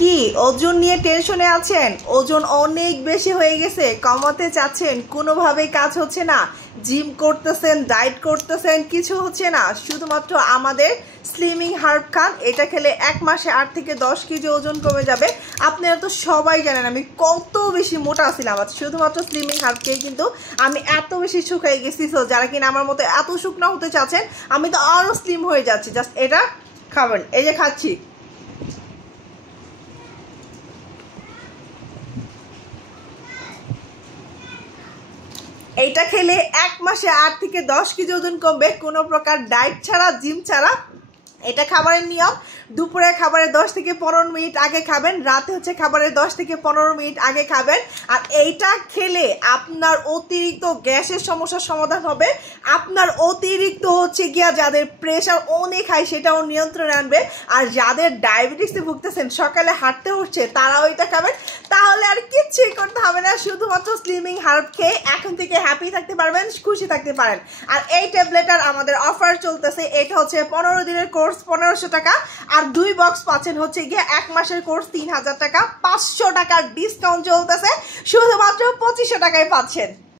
কি ওজন নিয়ে টেনশনে আছেন? ওজন অনেক বেশি হয়ে গেছে, কমাতে চাচ্ছেন, কোনোভাবেই কাজ হচ্ছে না, জিম করতেছেন, ডায়েট করতেছেন, কিছু হচ্ছে না। শুধুমাত্র আমাদের স্লিমিং হার্ব খান, এটা খেলে 1 মাসে 8 থেকে 10 কেজি ওজন কমে যাবে। আপনারা তো সবাই জানেন আমি কত বেশি মোটা ছিলাম, শুধুমাত্র স্লিমিং হার্ব খেয়ে কিন্তু আমি এত বেশি শুকাই গেছি। তো যারা কিনা আমার মতো এত শুকনো হতে চাচ্ছেন, আমি তো আরও স্লিম হয়ে যাচ্ছি, জাস্ট এটা খাবেন। এই যে খাচ্ছি, এইটা খেলে 1 মাসে 8 থেকে 10 কেজি ওজন কমবে, কোনো প্রকার ডায়েট ছাড়া, জিম ছাড়া। এটা খাবারের নিয়ম, দুপুরে খাবারের 10 থেকে 15 মিনিট আগে খাবেন, রাতে হচ্ছে খাবারের 10 থেকে 15 মিনিট আগে খাবেন। আর এইটা খেলে আপনার অতিরিক্ত গ্যাসের সমস্যার সমাধান হবে, আপনার অতিরিক্ত হচ্ছে গিয়া যাদের প্রেশার অনেক হাই সেটাও নিয়ন্ত্রণে আনবে। আর যাদের ডায়াবেটিসে ভুগতেছেন, সকালে হাঁটতে উঠছে, তারাও এটা খাবেন, তাহলে আর কিচ্ছুই করতে হবে না। শুধুমাত্র স্লিমিং হার্ব খেয়ে এখন থেকে হ্যাপি থাকতে পারবেন, খুশি থাকতে পারেন। আর এই ট্যাবলেটার আমাদের অফার চলতেছে, এটা হচ্ছে 15 দিনের কোর্স 1500 টাকা, আর 2 বক্স পাচ্ছেন হচ্ছে গিয়ে 1 মাসের কোর্স 3000 টাকা, 500 টাকার ডিসকাউন্ট চলতেছে, শুধুমাত্র 2500 টাকায় পাচ্ছেন।